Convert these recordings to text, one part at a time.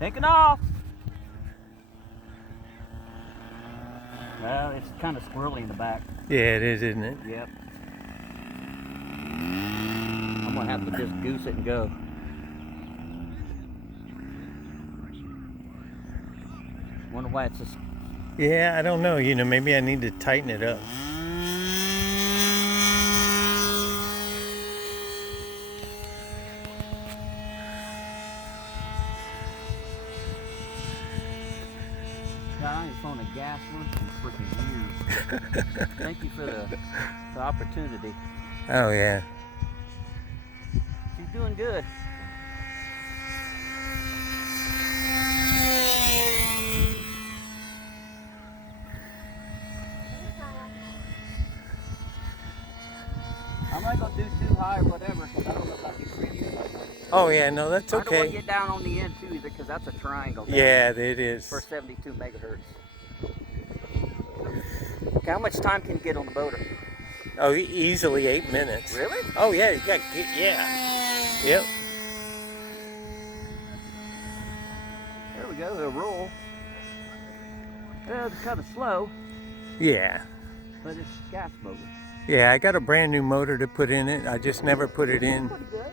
Taking off. Well, it's kind of squirrely in the back. Yeah, it is, isn't it? Yep. I'm gonna have to just goose it and go. Wonder why it's just. Yeah, I don't know. You know, maybe I need to tighten it up. God, I ain't flown a gas one in freaking years. Thank you for the opportunity. Oh, yeah. She's doing good. I'm not gonna do too high or whatever because I don't know if I can read you. Oh, yeah, no, that's I don't want to okay. get down on the end too either because that's a triangle. Yeah, it is. For 72 megahertz. Okay, how much time can you get on the motor? Oh, easily 8 minutes. Really? Oh, yeah, you got, yeah. Yep. There we go, it'll roll. Yeah, it's kind of slow, Yeah. but it's gas motor. Yeah, I got a brand new motor to put in it. I just never put it in. Pretty good.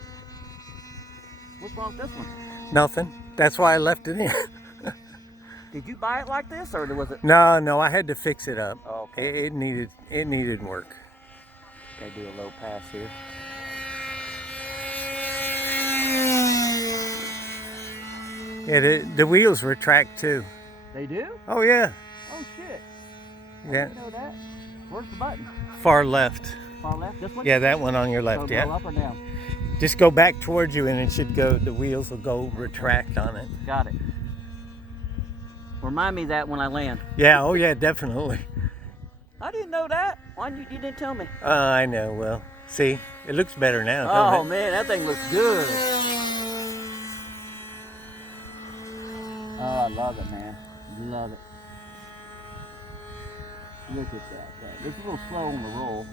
What's wrong with this one? Nothing. That's why I left it in. Did you buy it like this, or was it? No, I had to fix it up. Oh, okay. It needed work. Okay, do a low pass here. Yeah, the wheels retract too. They do? Oh, yeah. Oh shit. I Yeah. didn't know that. Where's the button? Far left. Far left? This one? Yeah, that one on your left. So Yeah. go up or down? Just go back towards you and it should go, the wheels will go retract on it. Got it. Remind me of that when I land. Yeah, oh yeah, definitely. I didn't know that. Why you didn't tell me? I know, well, see, it looks better now, Oh doesn't it? man, that thing looks good. Oh, I love it, man. Love it. Look at that. It's a little slow on the roll.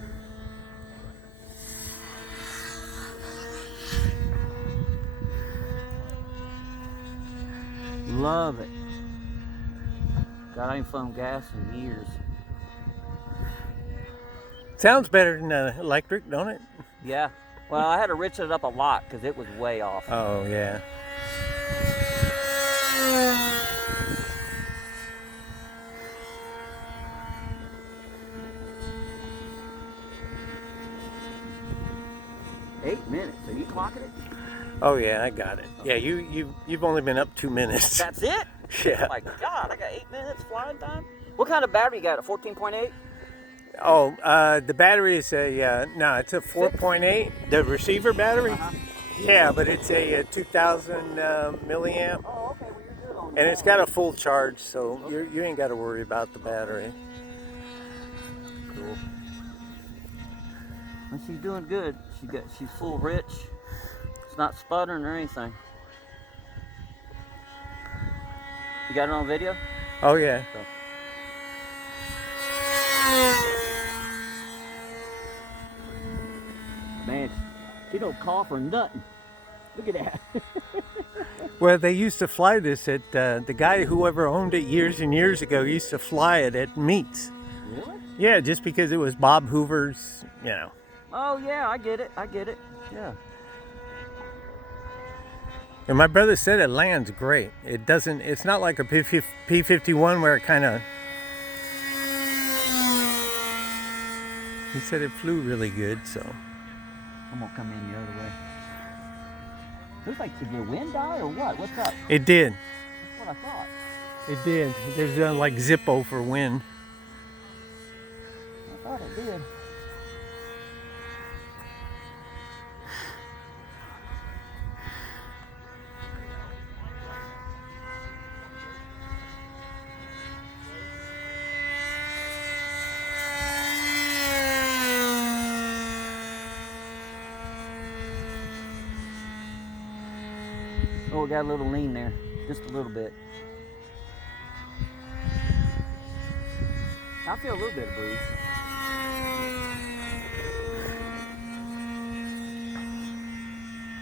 Love it. God, I ain't flown gas in years. Sounds better than electric, don't it? Yeah. Well, I had to rich it up a lot because it was way off. Oh, yeah. Eight minutes. Are you clocking it? Oh, yeah, I got it. Yeah, you've only been up 2 minutes. That's it? Yeah. Oh my God, I got 8 minutes flying time. What kind of battery you got? A 14.8? Oh, the battery is no, it's a 4.8. The receiver battery? Yeah, but it's a 2000 milliamp. Oh, okay. Well, you're good on that. And it's got a full charge, so you ain't got to worry about the battery. Cool. Well, she's doing good. She's full rich. It's not sputtering or anything. You got it on video? Oh, yeah. So. Man, she don't cough or nothing. Look at that. Well, they used to fly this at, the guy, whoever owned it years and years ago, used to fly it at meets. Really? Yeah, just because it was Bob Hoover's, you know. Oh, yeah, I get it. Yeah. And my brother said it lands great. It's not like a P-51 where it kind of, he said it flew really good, so. I'm gonna come in the other way. Looks like, did your wind die or what? What's up? It did. That's what I thought. It did. There's like Zippo for wind. I thought it did. Oh, we got a little lean there, just a little bit. I feel a little bit of breeze.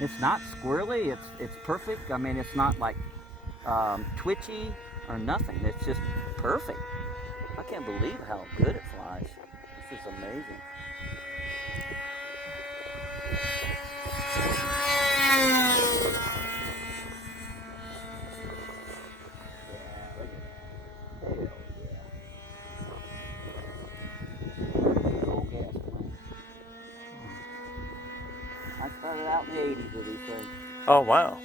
It's not squirrely. It's perfect. I mean, it's not like twitchy or nothing. It's just perfect. I can't believe how good it flies. This is amazing. I started out in the 80s with these things. Oh, wow.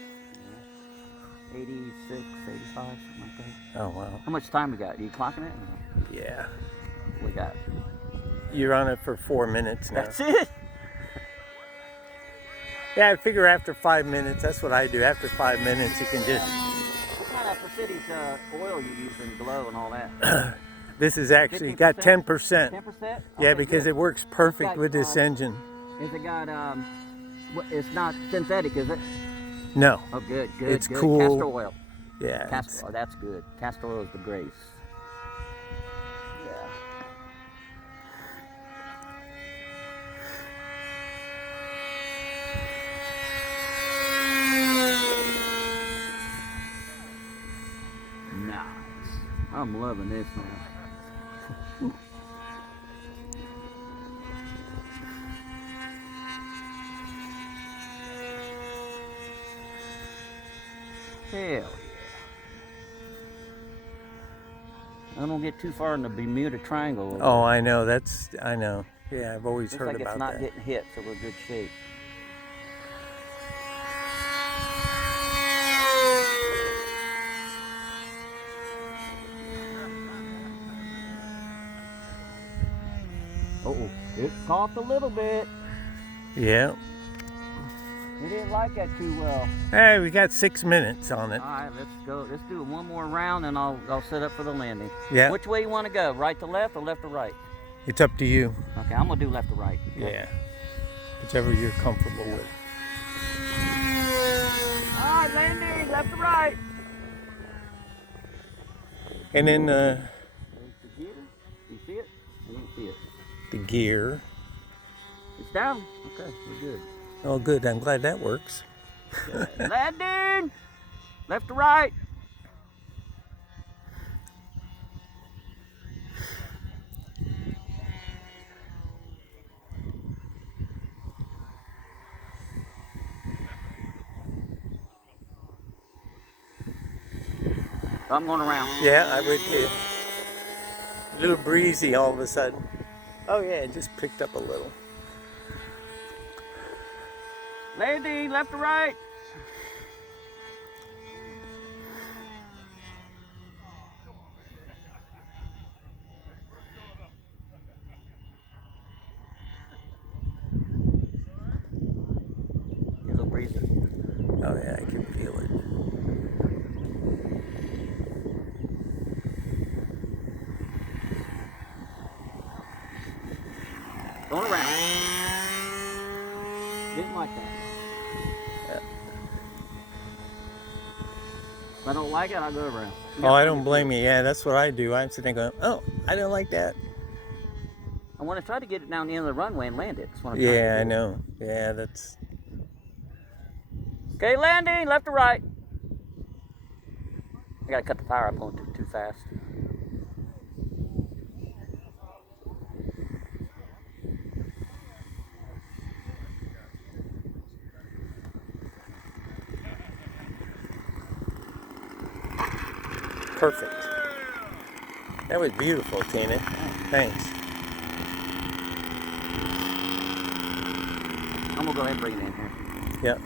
Yeah. 86, 85, something like that. Oh, wow. How much time we got? Are you clocking it? Yeah. We got. You're on it for 4 minutes now. That's it? Yeah, I figure after 5 minutes, that's what I do. After 5 minutes, you can just... What kind of percentage oil you use in glow and all that? This is actually 50%? got 10%. 10%? Yeah, Okay, because good. it works perfect It's got, with this engine. Is it got, it's not synthetic, is it? No. Oh, good, good, It's good. cool. Castor oil. Yeah. Castor oil, that's good. Castor oil is the grace. Yeah. Nice. I'm loving this now. Hell yeah. I don't get too far in the Bermuda Triangle. Oh, I know. I know. Yeah, I've always heard Looks like about it's not that. getting hit, so we're in good shape. Uh-oh, it coughed a little bit. Yeah. We didn't like that too well. Hey, we got 6 minutes on it. All right, let's go. Let's do one more round, and I'll set up for the landing. Yeah. Which way you want to go? Right to left or left to right? It's up to you. Okay, I'm gonna do left to right. Yeah. Whichever you're comfortable with. All right, landing left to right. And then There's the gear. You see it? You didn't see it. the gear. It's down. Okay, we're good. Oh, good. I'm glad that works. Landing! Left to right. I'm going around. Yeah, I would too. A little breezy all of a sudden. Oh yeah, it just picked up a little. Landing, left to right. Get a little breezy. Oh yeah, I can feel it. Going around. Didn't like that. If I don't like it, I'll go around. Oh, I don't blame you. Yeah, that's what I do. I'm sitting there going, oh, I don't like that. I want to try to get it down the end of the runway and land it. That's what I'm trying to Yeah, do. I know. Yeah, that's... Okay, landing, left to right. I gotta cut the power. I'm going too fast. perfect. That was beautiful, Tina. Thanks. I'm gonna go ahead and bring it in here. Yeah.